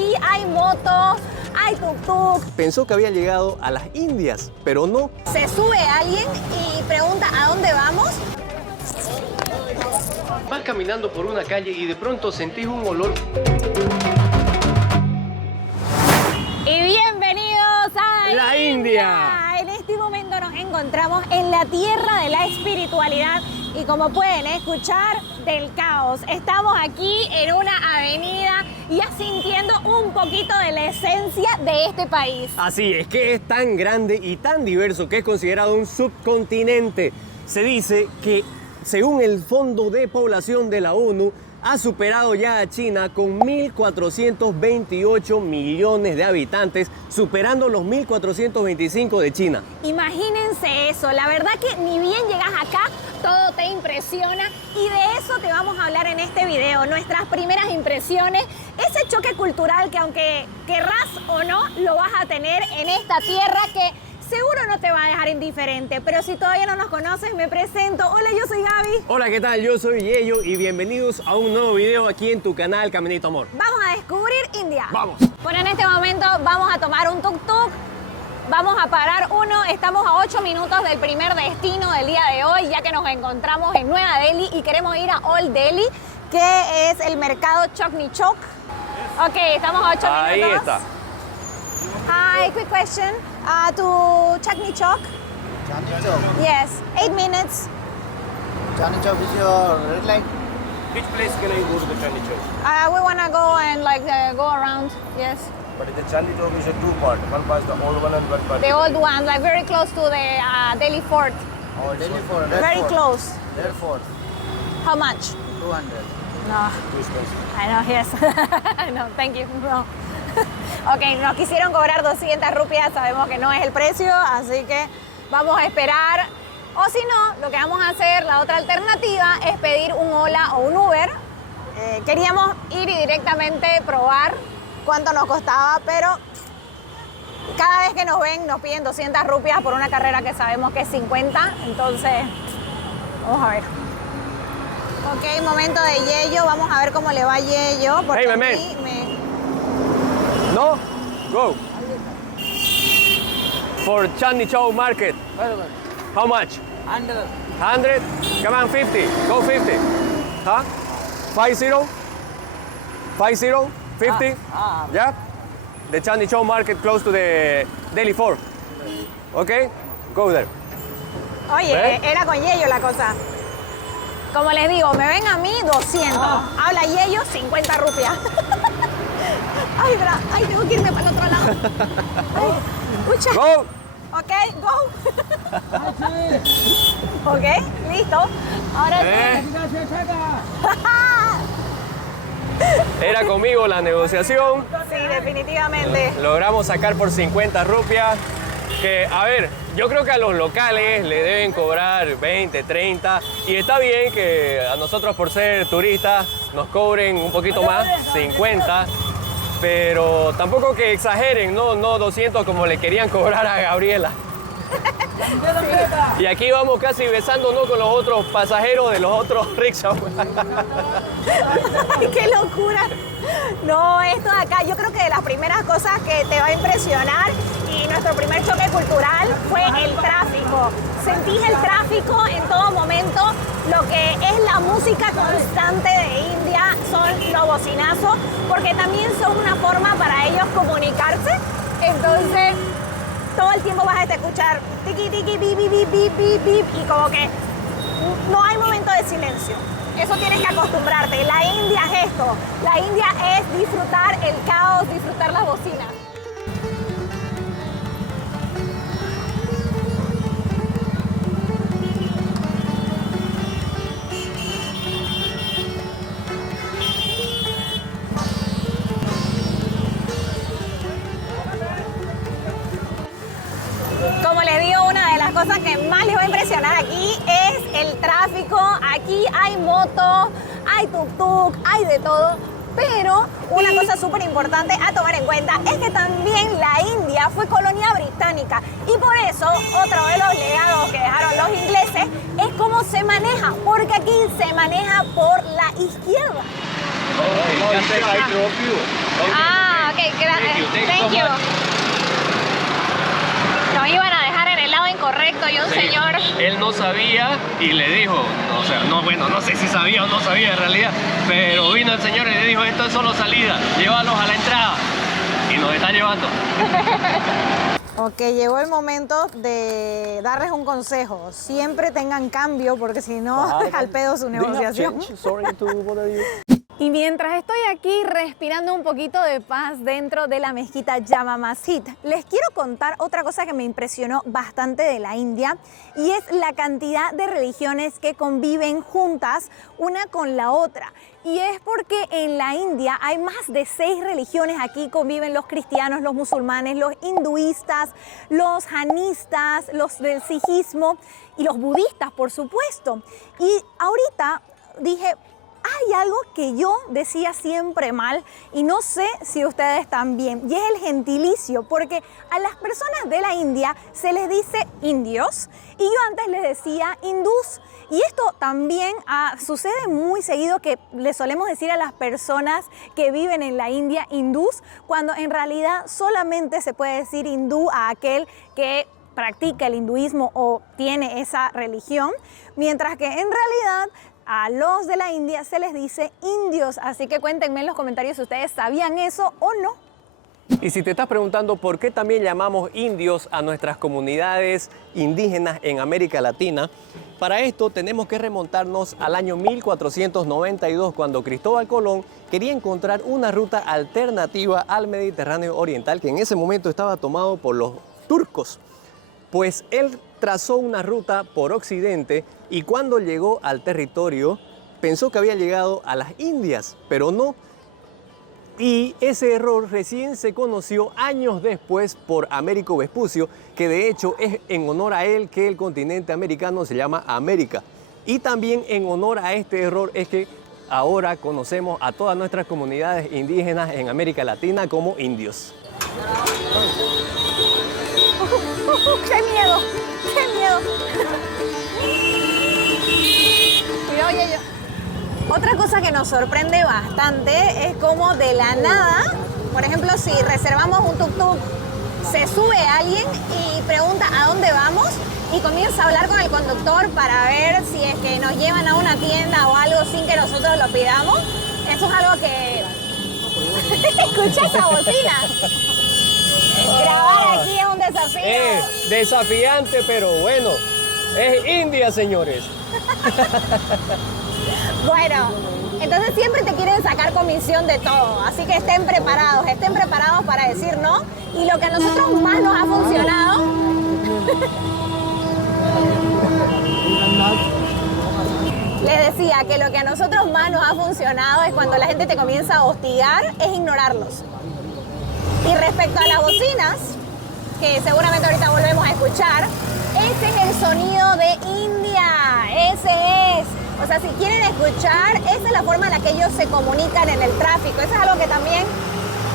aquí hay motos, hay tuk-tuk. Pensó que había llegado a las Indias, pero no. Se sube alguien y pregunta ¿a dónde vamos? Vas caminando por una calle y de pronto sentís un olor. Y bienvenidos a La India. En este momento nos encontramos en la tierra de la espiritualidad y como pueden escuchar, del caos. Estamos aquí en una avenida ya sintiendo un poquito de la esencia de este país. Así es, que es tan grande y tan diverso que es considerado un subcontinente. Se dice que, según el Fondo de Población de la ONU, ha superado ya a China con 1.428 millones de habitantes, superando los 1.425 de China. Imagínense eso, la verdad que ni bien llegas acá, todo te impresiona y de eso te vamos a hablar en este video, nuestras primeras impresiones, ese choque cultural que aunque querrás o no, lo vas a tener en esta tierra que seguro no te va a dejar indiferente, pero si todavía no nos conoces, me presento. Hola, yo soy Gaby. Hola, ¿qué tal? Yo soy Yeyo y bienvenidos a un nuevo video aquí en tu canal Caminito Amor. Vamos a descubrir India. ¡Vamos! Bueno, en este momento vamos a tomar un tuk-tuk, vamos a parar uno, estamos a 8 minutos del primer destino del día de hoy, ya que nos encontramos en Nueva Delhi y queremos ir a Old Delhi, que es el mercado Chandni Chowk. Ok, estamos a 8 minutos. Ahí está. Hi, quick question. To Chandni Chowk? Chandni Chowk. Yes, 8 minutes. Chandni Chowk is your red light. Which place can I go to the Chandni Chowk? We want to go and go around, yes. But the Chandni Chowk is a two-part. One part is the old one and one part. The old one, like very close to the Delhi fort. Oh, Delhi Fort. Red Very Fort. close. Red Fort. How much? 200. No. Too expensive. I know, yes. No, thank you, bro. Ok, nos quisieron cobrar 200 rupias, sabemos que no es el precio, así que vamos a esperar. O si no, lo que vamos a hacer, la otra alternativa, es pedir un Ola o un Uber. Queríamos ir y directamente probar cuánto nos costaba, pero cada vez que nos ven nos piden 200 rupias por una carrera que sabemos que es 50, entonces vamos a ver. Ok, momento de Yeyo, vamos a ver cómo le va a Yeyo, porque Hey, a man. mí me... No? Go. For Chandni Chowk market. How much? 100. 100? Come on, 50. Go 50. Huh? 50? 50? 50? Yeah? The Chandni Chowk market close to the Delhi Fort. Okay? Go there. Oye, ¿Ves? era con Yeyo la cosa. Como les digo, me ven a mí 200. Habla Yeyo, 50 rupias. Ay, tengo que irme para el otro lado. Ay, escucha. Go! Ok, go. Ok, listo. Ahora sí. Era conmigo la negociación. Sí, definitivamente. Logramos sacar por 50 rupias. Que, a ver, yo creo que a los locales le deben cobrar 20, 30. Y está bien que a nosotros, por ser turistas, nos cobren un poquito más, 50. Pero tampoco que exageren, no 200 como le querían cobrar a Gabriela. Y aquí vamos casi besándonos con los otros pasajeros de los otros rickshaws. Ay, qué locura. No, esto de acá, yo creo que de las primeras cosas que te va a impresionar y nuestro primer choque cultural fue el tráfico. Sentís el tráfico en todo momento, lo que es la música constante de India son los bocinazos, porque también son una forma para ellos comunicarse. Entonces, todo el tiempo vas a escuchar tiki tiki, bip, bip, bip, bip, bip, bip, y como que no hay momento de silencio. Eso tienes que acostumbrarte. La India es esto. La India es disfrutar el caos, disfrutar las bocinas. Como les digo, una de las cosas que más les va a impresionar aquí es el tráfico. Aquí hay motos, hay tuk-tuk, hay de todo. Pero una cosa súper importante a tomar en cuenta es que también la India fue colonia británica y por eso otro de los legados que dejaron los ingleses es cómo se maneja, porque aquí se maneja por la izquierda. Ah, ok, y un Sí. señor... Él no sabía y le dijo, o sea, no, bueno, no sé si sabía o no sabía en realidad, pero vino el señor y le dijo, esto es solo salida, llévalos a la entrada. Y nos está llevando. Ok, llegó el momento de darles un consejo. Siempre tengan cambio porque si no, al pedo su negociación. Y mientras estoy aquí respirando un poquito de paz dentro de la mezquita Jama Masjid, les quiero contar otra cosa que me impresionó bastante de la India y es la cantidad de religiones que conviven juntas una con la otra. Y es porque en la India hay más de 6 religiones. Aquí conviven los cristianos, los musulmanes, los hinduistas, los janistas, los del sijismo y los budistas, por supuesto. Y ahorita dije, hay algo que yo decía siempre mal y no sé si ustedes también, y es el gentilicio, porque a las personas de la India se les dice indios y yo antes les decía hindús. Y esto también sucede muy seguido, que le solemos decir a las personas que viven en la India hindús, cuando en realidad solamente se puede decir hindú a aquel que practica el hinduismo o tiene esa religión, mientras que en realidad a los de la India se les dice indios. Así que cuéntenme en los comentarios si ustedes sabían eso o no. Y si te estás preguntando por qué también llamamos indios a nuestras comunidades indígenas en América Latina, para esto tenemos que remontarnos al año 1492, cuando Cristóbal Colón quería encontrar una ruta alternativa al Mediterráneo Oriental, que en ese momento estaba tomado por los turcos. Pues él trazó una ruta por occidente y cuando llegó al territorio pensó que había llegado a las Indias, pero no. Y ese error recién se conoció años después por Américo Vespucio, que de hecho es en honor a él que el continente americano se llama América. Y también en honor a este error es que ahora conocemos a todas nuestras comunidades indígenas en América Latina como indios. ¡Qué miedo! ¡Qué miedo! Y oye, otra cosa que nos sorprende bastante es como de la nada, por ejemplo, si reservamos un tuk-tuk, se sube alguien y pregunta a dónde vamos y comienza a hablar con el conductor para ver si es que nos llevan a una tienda o algo sin que nosotros lo pidamos. Eso es algo que... Escucha esa bocina. Grabar aquí es un desafío. Es desafiante, pero bueno, es India, señores. Bueno, entonces siempre te quieren sacar comisión de todo, así que estén preparados para decir no. Y lo que a nosotros más nos ha funcionado les decía que lo que a nosotros más nos ha funcionado es cuando la gente te comienza a hostigar, es ignorarlos. Y respecto a las bocinas, que seguramente ahorita volvemos a escuchar, ese es el sonido de India, ese es. O sea, si quieren escuchar, esa es la forma en la que ellos se comunican en el tráfico. Eso es algo que también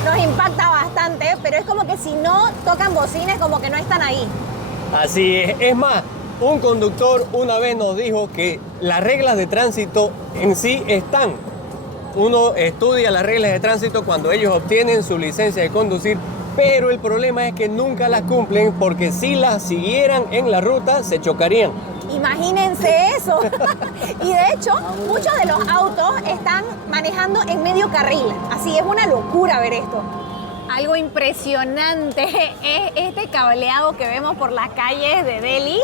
nos impacta bastante, pero es como que si no tocan bocinas, como que no están ahí. Así es. Es más, un conductor una vez nos dijo que las reglas de tránsito en sí están. Uno estudia las reglas de tránsito cuando ellos obtienen su licencia de conducir, pero el problema es que nunca las cumplen porque si las siguieran en la ruta se chocarían. Imagínense eso. Y de hecho, muchos de los autos están manejando en medio carril. Así es una locura ver esto. Algo impresionante es este cableado que vemos por las calles de Delhi.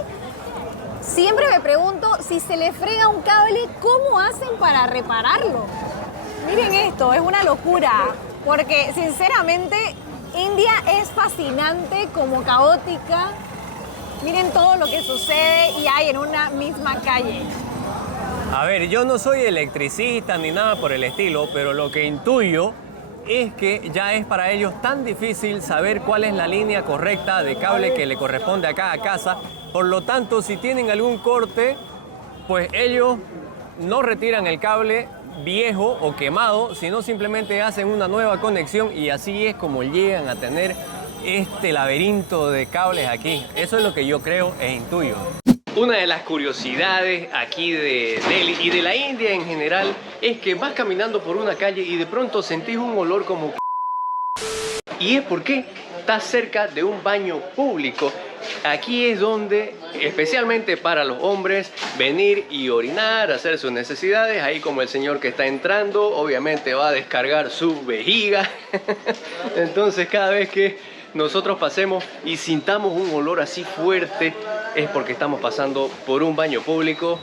Siempre me pregunto, si se le frega un cable, ¿cómo hacen para repararlo? Miren esto, es una locura. Porque sinceramente, India es fascinante, como caótica. Miren todo lo que sucede y hay en una misma calle. A ver, yo no soy electricista ni nada por el estilo, pero lo que intuyo es que ya es para ellos tan difícil saber cuál es la línea correcta de cable que le corresponde a cada casa. Por lo tanto, si tienen algún corte, pues ellos no retiran el cable viejo o quemado, sino simplemente hacen una nueva conexión y así es como llegan a tener este laberinto de cables aquí. Eso es lo que yo creo e intuyo. Una de las curiosidades aquí de Delhi y de la India en general es que vas caminando por una calle y de pronto sentís un olor como... Y es porque estás cerca de un baño público Aquí es donde, especialmente para los hombres, venir y orinar, hacer sus necesidades. Ahí como el señor que está entrando, obviamente va a descargar su vejiga. Entonces cada vez que nosotros pasemos y sintamos un olor así fuerte, es porque estamos pasando por un baño público.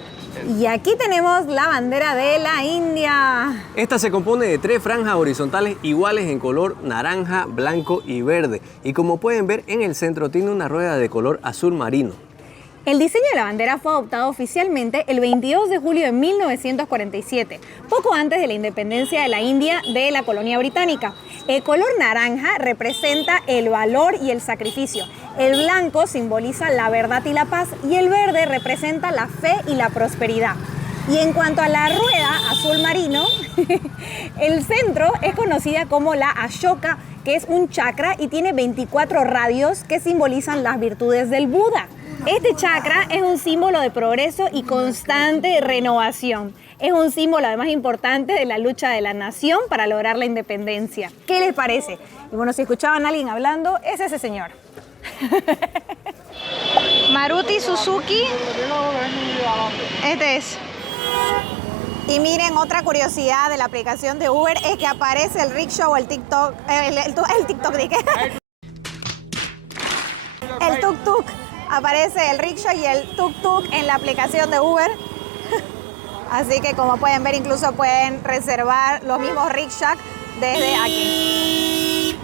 Y aquí tenemos la bandera de la India. Esta se compone de 3 franjas horizontales iguales en color naranja, blanco y verde. Y como pueden ver, en el centro tiene una rueda de color azul marino. El diseño de la bandera fue adoptado oficialmente el 22 de julio de 1947, poco antes de la independencia de la India de la colonia británica. El color naranja representa el valor y el sacrificio. El blanco simboliza la verdad y la paz y el verde representa la fe y la prosperidad. Y en cuanto a la rueda azul marino, el centro es conocida como la Ashoka, que es un chakra y tiene 24 radios que simbolizan las virtudes del Buda. Este chakra es un símbolo de progreso y constante renovación. Es un símbolo además importante de la lucha de la nación para lograr la independencia. ¿Qué les parece? Y bueno, si escuchaban a alguien hablando, es ese señor. Maruti Suzuki. Este es. Y miren, otra curiosidad de la aplicación de Uber es que aparece el rickshaw o el TikTok, el TikTok, ¿de qué? El tuk-tuk. Aparece el rickshaw y el tuk-tuk en la aplicación de Uber. Así que como pueden ver, incluso pueden reservar los mismos rickshaws desde aquí.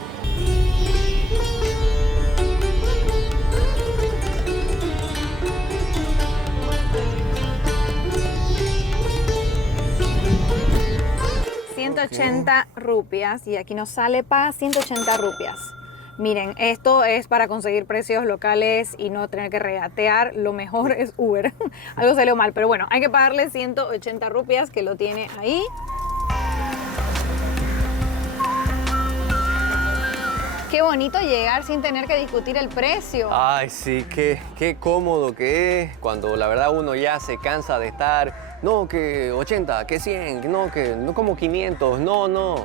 $180 rupias y aquí nos sale para 180 rupias. Miren, esto es para conseguir precios locales y no tener que regatear. Lo mejor es Uber. Algo salió mal, pero bueno, hay que pagarle 180 rupias que lo tiene ahí. Qué bonito llegar sin tener que discutir el precio. Ay, sí, qué cómodo que es cuando la verdad uno ya se cansa de estar, no, que 80, que 100, no, que no como 500, no.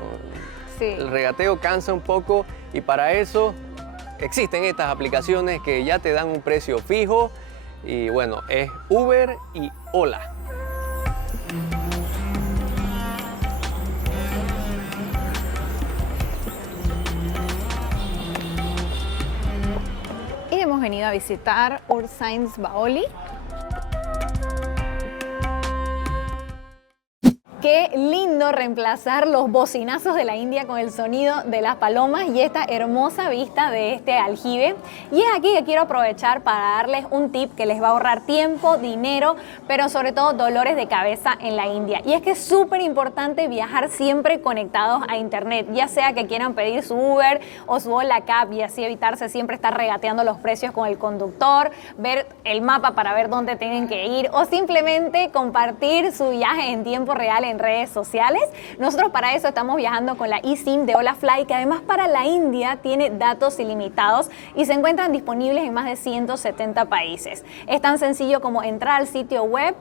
Sí. El regateo cansa un poco y para eso existen estas aplicaciones que ya te dan un precio fijo y bueno, es Uber y Ola. Y hemos venido a visitar Ursain's Baoli. Qué lindo reemplazar los bocinazos de la India con el sonido de las palomas y esta hermosa vista de este aljibe. Y es aquí que quiero aprovechar para darles un tip que les va a ahorrar tiempo, dinero, pero sobre todo dolores de cabeza en la India. Y es que es súper importante viajar siempre conectados a internet, ya sea que quieran pedir su Uber o su Ola Cab y así evitarse siempre estar regateando los precios con el conductor, ver el mapa para ver dónde tienen que ir o simplemente compartir su viaje en tiempo real en redes sociales. Nosotros para eso estamos viajando con la eSIM de Olafly, que además para la India tiene datos ilimitados y se encuentran disponibles en más de 170 países. Es tan sencillo como entrar al sitio web,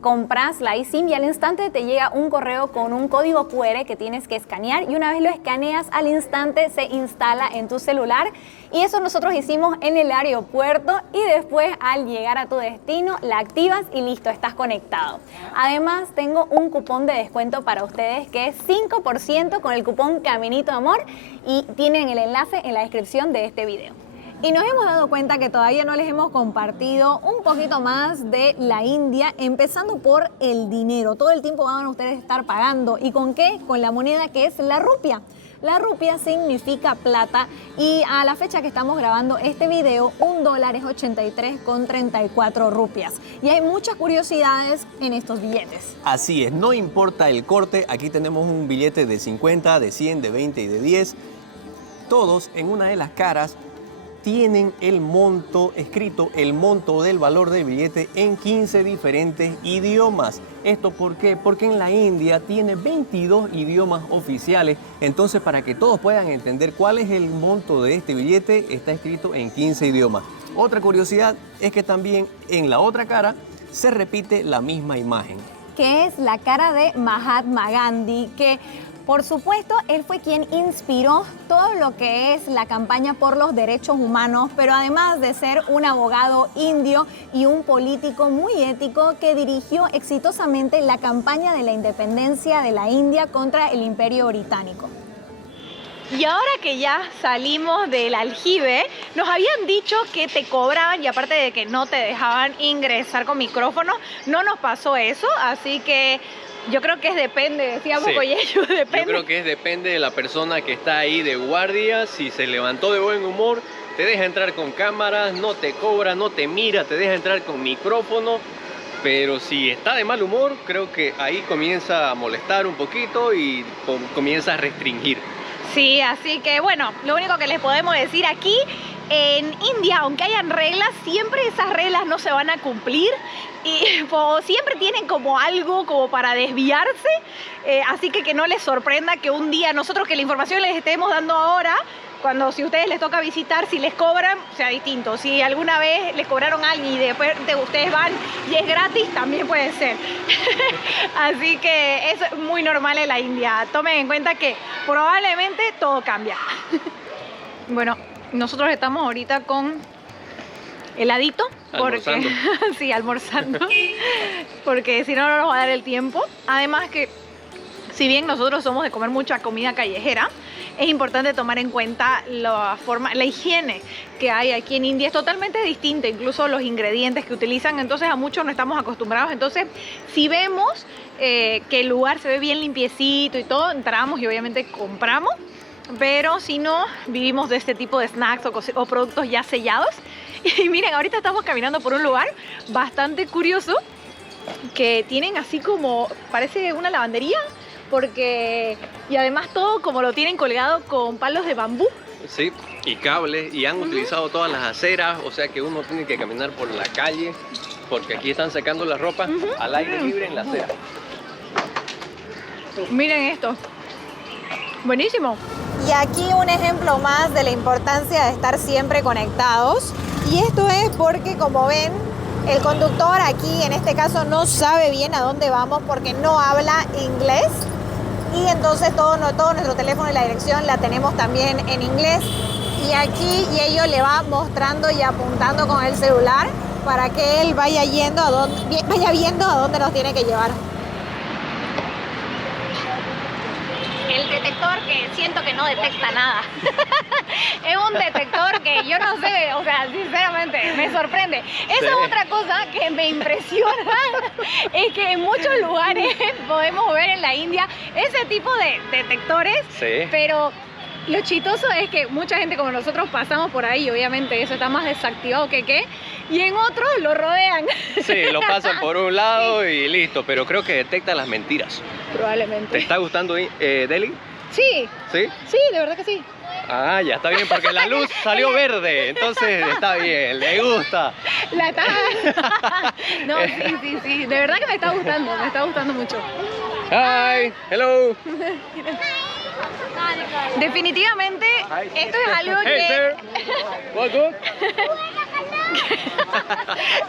compras la eSIM y al instante te llega un correo con un código QR que tienes que escanear y una vez lo escaneas al instante se instala en tu celular y eso nosotros hicimos en el aeropuerto y después al llegar a tu destino la activas y listo, estás conectado. Además tengo un cupón de descuento para ustedes que es 5% con el cupón Caminito Amor y tienen el enlace en la descripción de este video. Y nos hemos dado cuenta que todavía no les hemos compartido un poquito más de la India, empezando por el dinero. Todo el tiempo van a ustedes estar pagando. ¿Y con qué? Con la moneda que es la rupia. La rupia significa plata y a la fecha que estamos grabando este video, $1 es 83,34 rupias. Y hay muchas curiosidades en estos billetes. Así es, no importa el corte, aquí tenemos un billete de 50, de 100, de 20 y de 10. Todos en una de las caras tienen el monto escrito, el monto del valor del billete en 15 diferentes idiomas. ¿Esto por qué? Porque en la India tiene 22 idiomas oficiales, entonces para que todos puedan entender cuál es el monto de este billete, está escrito en 15 idiomas. Otra curiosidad es que también en la otra cara se repite la misma imagen. Que es la cara de Mahatma Gandhi, que Por supuesto, él fue quien inspiró todo lo que es la campaña por los derechos humanos, pero además de ser un abogado indio y un político muy ético que dirigió exitosamente la campaña de la independencia de la India contra el Imperio Británico. Y ahora que ya salimos del aljibe, nos habían dicho que te cobraban y aparte de que no te dejaban ingresar con micrófono, no nos pasó eso, así que yo creo que depende, decíamos con ellos, depende. Yo creo que depende de la persona que está ahí de guardia, si se levantó de buen humor, te deja entrar con cámaras, no te cobra, no te mira, te deja entrar con micrófono, pero si está de mal humor, creo que ahí comienza a molestar un poquito y comienza a restringir. Sí, así que bueno, lo único que les podemos decir aquí, en India, aunque hayan reglas, siempre esas reglas no se van a cumplir y siempre tienen como algo como para desviarse, así que no les sorprenda que un día nosotros que la información les estemos dando ahora, si a ustedes les toca visitar, si les cobran, sea distinto. Si alguna vez les cobraron a alguien y después ustedes van y es gratis, también puede ser. Así que es muy normal en la India. Tomen en cuenta que probablemente todo cambia. Bueno, nosotros estamos ahorita con heladito. Almorzando. Sí, almorzando. Porque si no, no nos va a dar el tiempo. Además que, si bien nosotros somos de comer mucha comida callejera, es importante tomar en cuenta la higiene que hay aquí en India. Es totalmente distinta, incluso los ingredientes que utilizan, entonces a muchos no estamos acostumbrados. Entonces, si vemos que el lugar se ve bien limpiecito y todo, entramos y obviamente compramos, pero si no, vivimos de este tipo de snacks o productos ya sellados. Y miren, ahorita estamos caminando por un lugar bastante curioso que tienen así como, parece una lavandería, y además todo como lo tienen colgado con palos de bambú. Sí, y cables, y han utilizado todas las aceras, o sea que uno tiene que caminar por la calle, porque aquí están sacando la ropa al aire libre en la acera. Miren esto, buenísimo. Y aquí un ejemplo más de la importancia de estar siempre conectados, y esto es porque, como ven, el conductor aquí en este caso no sabe bien a dónde vamos porque no habla inglés. Y entonces todo nuestro teléfono y la dirección la tenemos también en inglés. Y aquí ellos le va mostrando y apuntando con el celular para que él vaya viendo a dónde nos tiene que llevar. El detector que siento que no detecta nada. Es un detector que yo no sé, o sea, sinceramente, me sorprende. Esa es otra cosa que me impresiona, es que en muchos lugares podemos ver en la India ese tipo de detectores, pero lo chistoso es que mucha gente como nosotros pasamos por ahí, obviamente eso está más desactivado que qué, y en otros lo rodean. Sí, lo pasan por un lado y listo, pero creo que detecta las mentiras. Probablemente. ¿Te está gustando Delhi? Sí. ¿Sí? Sí, de verdad que sí. Ah, ya está bien, porque la luz salió verde, entonces está bien, le gusta. No, sí, de verdad que me está gustando mucho. Hi, hello. Definitivamente, esto es algo Hey, que... sir. What good?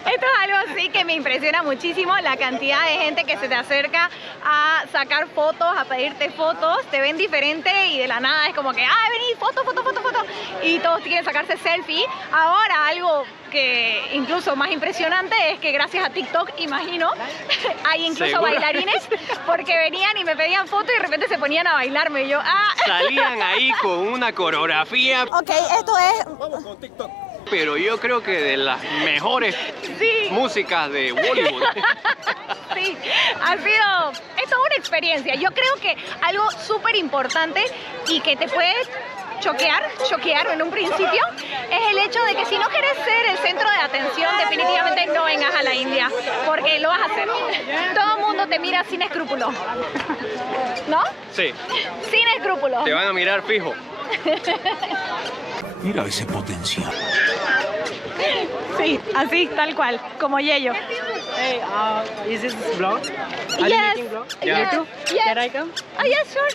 Esto es algo así que me impresiona muchísimo, la cantidad de gente que se te acerca a sacar fotos, a pedirte fotos, te ven diferente y de la nada es como que, vení, foto, y todos quieren sacarse selfie. Ahora algo que incluso más impresionante es que gracias a TikTok, imagino, hay incluso bailarines, porque venían y me pedían fotos y de repente se ponían a bailarme y yo, Salían ahí con una coreografía. Ok, esto es... Pero yo creo que de las mejores músicas de Bollywood. Sí, esto es una experiencia. Yo creo que algo súper importante y que te puede choquear en un principio, es el hecho de que si no quieres ser el centro de atención, definitivamente no vengas a la India, porque lo vas a hacer. Todo el mundo te mira sin escrúpulos, ¿no? Sí. Sin escrúpulos. Te van a mirar fijo. Mira ese potencial. Sí, así, tal cual, como Yello. Hey, is this vlog? Are you Yes. making vlog? Yeah. Yes. Can I come? Oh, yes, sure.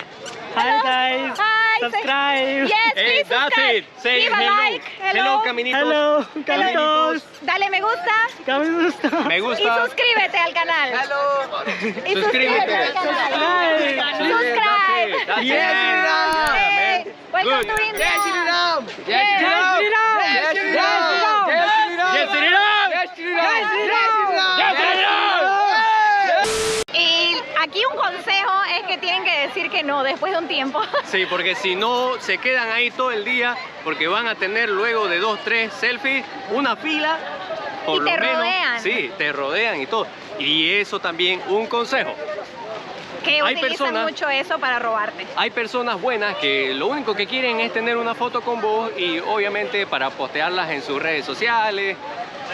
Hi Hello. guys. Hi. Subscribe. Yes, Hey, please that's subscribe. it. Say Give a hello. like. Hello, caminitos. Hello, caminitos. Dale me gusta Me y gusta. suscríbete al canal. Y suscríbete al canal. Subscribe. That's it. Hey, welcome to India. Jai Shri Ram. Jai Shri Ram. Jai Shri Ram. Jai Shri Ram. Jai Shri Ram. Jai Shri Ram. Jai Shri Ram. Y aquí un consejo es que tienen que decir que no después de un tiempo. Sí, porque si no se quedan ahí todo el día, porque van a tener luego de 2, 3 selfies, una fila, por Y lo te menos. rodean. Sí, te rodean y todo. Y eso también, un consejo. Que Hay utilizan personas- mucho eso para robarte. Hay personas buenas que lo único que quieren es tener una foto con vos y obviamente para postearlas en sus redes sociales.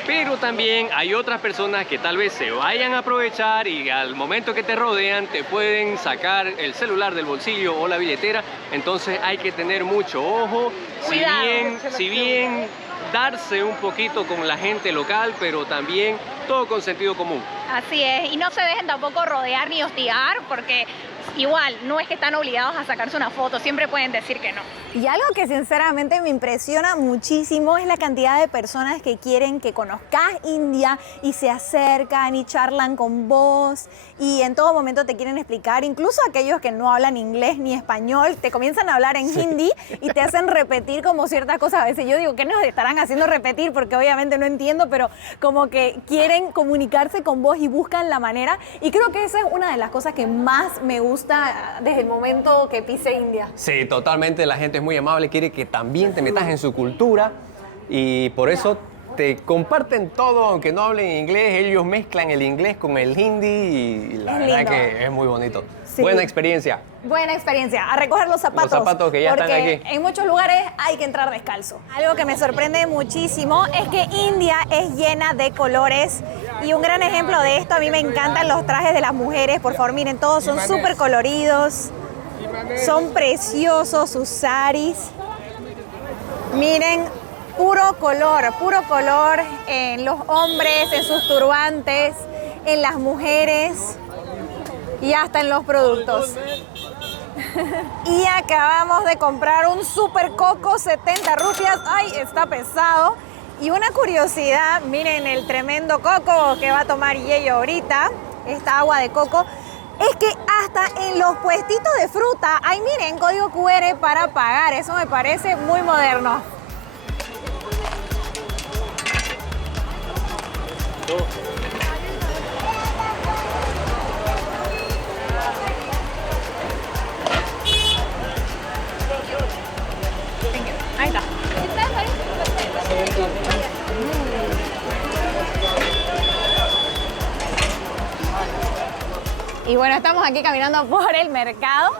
Pero también hay otras personas que tal vez se vayan a aprovechar y al momento que te rodean te pueden sacar el celular del bolsillo o la billetera. Entonces hay que tener mucho ojo. Cuidado. Si bien darse un poquito con la gente local, pero también todo con sentido común. Así es, y no se dejen tampoco rodear ni hostigar, porque igual no es que están obligados a sacarse una foto, siempre pueden decir que no. Y algo que sinceramente me impresiona muchísimo es la cantidad de personas que quieren que conozcas India y se acercan y charlan con vos y en todo momento te quieren explicar, incluso aquellos que no hablan inglés ni español, te comienzan a hablar en hindi y te hacen repetir como ciertas cosas. A veces yo digo, ¿qué nos estarán haciendo repetir? Porque obviamente no entiendo, pero como que quieren comunicarse con vos y buscan la manera. Y creo que esa es una de las cosas que más me gusta desde el momento que pisé India. Sí, totalmente, la gente es muy amable, quiere que también te metas en su cultura y por eso te comparten todo, aunque no hablen inglés, ellos mezclan el inglés con el hindi y la Es verdad lindo. que es muy bonito. Sí. Buena experiencia. Buena experiencia, a recoger los zapatos. Los zapatos que ya están porque aquí. en muchos lugares hay que entrar descalzo. Algo que me sorprende muchísimo es que India es llena de colores y un gran ejemplo de esto, a mí me encantan los trajes de las mujeres, por favor miren, todos son súper coloridos, son preciosos sus saris. Miren, puro color en los hombres, en sus turbantes, en las mujeres y hasta en los productos. Y acabamos de comprar un super coco, 70 rupias. Ay, está pesado. Y una curiosidad, miren el tremendo coco que va a tomar Yello ahorita, esta agua de coco, es que hasta en los puestitos de fruta hay, miren, código QR para pagar. Eso me parece muy moderno. Ahí está. Y bueno, estamos aquí caminando por el mercado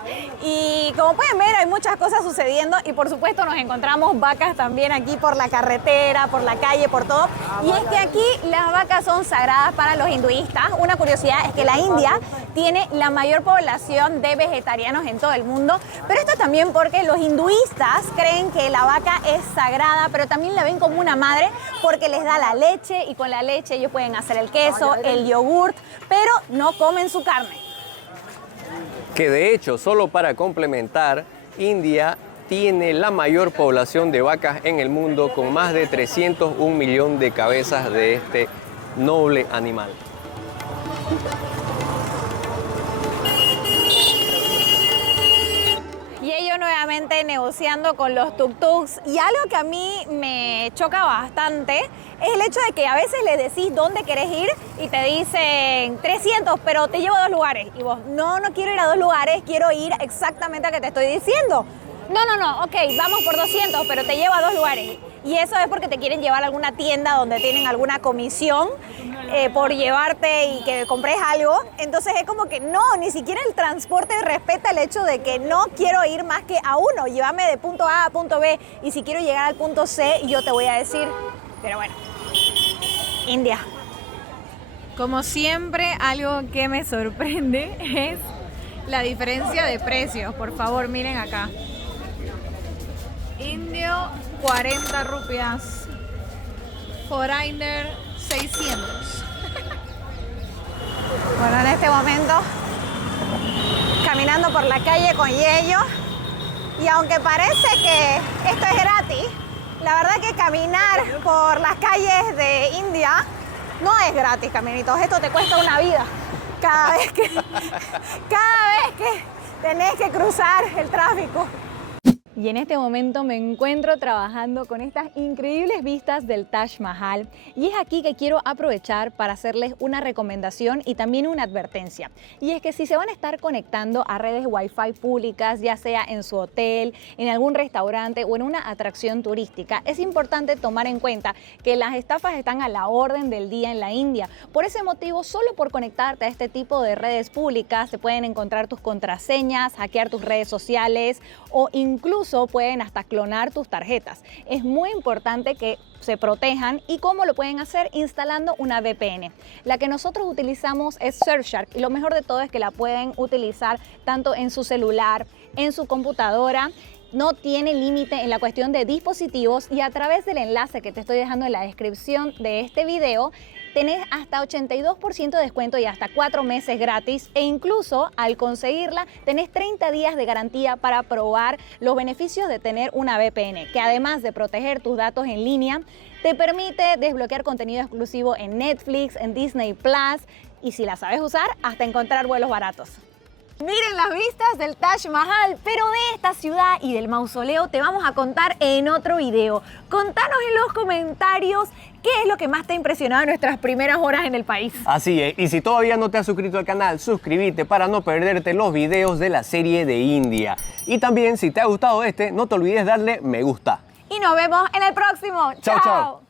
y como pueden ver hay muchas cosas sucediendo y por supuesto nos encontramos vacas también aquí por la carretera, por la calle, por todo. Y es que aquí las vacas son sagradas para los hinduistas. Una curiosidad es que la India tiene la mayor población de vegetarianos en todo el mundo, pero esto también porque los hinduistas creen que la vaca es sagrada, pero también la ven como una madre porque les da la leche y con la leche ellos pueden hacer el queso, el yogurt, pero no comen su carne. Que de hecho, solo para complementar, India tiene la mayor población de vacas en el mundo con más de 301 millones de cabezas de este noble animal. Y ellos nuevamente negociando con los tuk-tuks. Y algo que a mí me choca bastante es el hecho de que a veces les decís dónde querés ir y te dicen 300, pero te llevo a 2 lugares. Y vos, no quiero ir a 2 lugares, quiero ir exactamente a que te estoy diciendo. No, ok, vamos por 200, pero te llevo a 2 lugares. Y eso es porque te quieren llevar a alguna tienda donde tienen alguna comisión por llevarte y que compres algo. Entonces es como que no, ni siquiera el transporte respeta el hecho de que no quiero ir más que a uno. Llévame de punto A a punto B y si quiero llegar al punto C, yo te voy a decir. Pero bueno, India. Como siempre, algo que me sorprende es la diferencia de precios. Por favor, miren acá. Indio, 40 rupias. Foreigner, 600. Bueno, en este momento, caminando por la calle con Yello, Y aunque parece que esto es gratis, la verdad que caminar por las calles de India no es gratis, caminitos. Esto te cuesta una vida. Cada vez que tenés que cruzar el tráfico. Y en este momento me encuentro trabajando con estas increíbles vistas del Taj Mahal. Y es aquí que quiero aprovechar para hacerles una recomendación y también una advertencia. Y es que si se van a estar conectando a redes Wi-Fi públicas, ya sea en su hotel, en algún restaurante o en una atracción turística, es importante tomar en cuenta que las estafas están a la orden del día en la India. Por ese motivo, solo por conectarte a este tipo de redes públicas, se pueden encontrar tus contraseñas, hackear tus redes sociales o incluso pueden hasta clonar tus tarjetas. Es muy importante que se protejan. ¿Y cómo lo pueden hacer? Instalando una VPN. La que nosotros utilizamos es Surfshark y lo mejor de todo es que la pueden utilizar tanto en su celular, en su computadora. No tiene límite en la cuestión de dispositivos y a través del enlace que te estoy dejando en la descripción de este video tenés hasta 82% de descuento y hasta 4 meses gratis, e incluso al conseguirla tenés 30 días de garantía para probar los beneficios de tener una VPN, que además de proteger tus datos en línea, te permite desbloquear contenido exclusivo en Netflix, en Disney Plus y, si la sabes usar, hasta encontrar vuelos baratos. Miren las vistas del Taj Mahal, pero de esta ciudad y del mausoleo te vamos a contar en otro video. Contanos en los comentarios qué es lo que más te ha impresionado en nuestras primeras horas en el país. Así es, y si todavía no te has suscrito al canal, suscríbete para no perderte los videos de la serie de India. Y también, si te ha gustado este, no te olvides darle me gusta. Y nos vemos en el próximo. Chao, chao.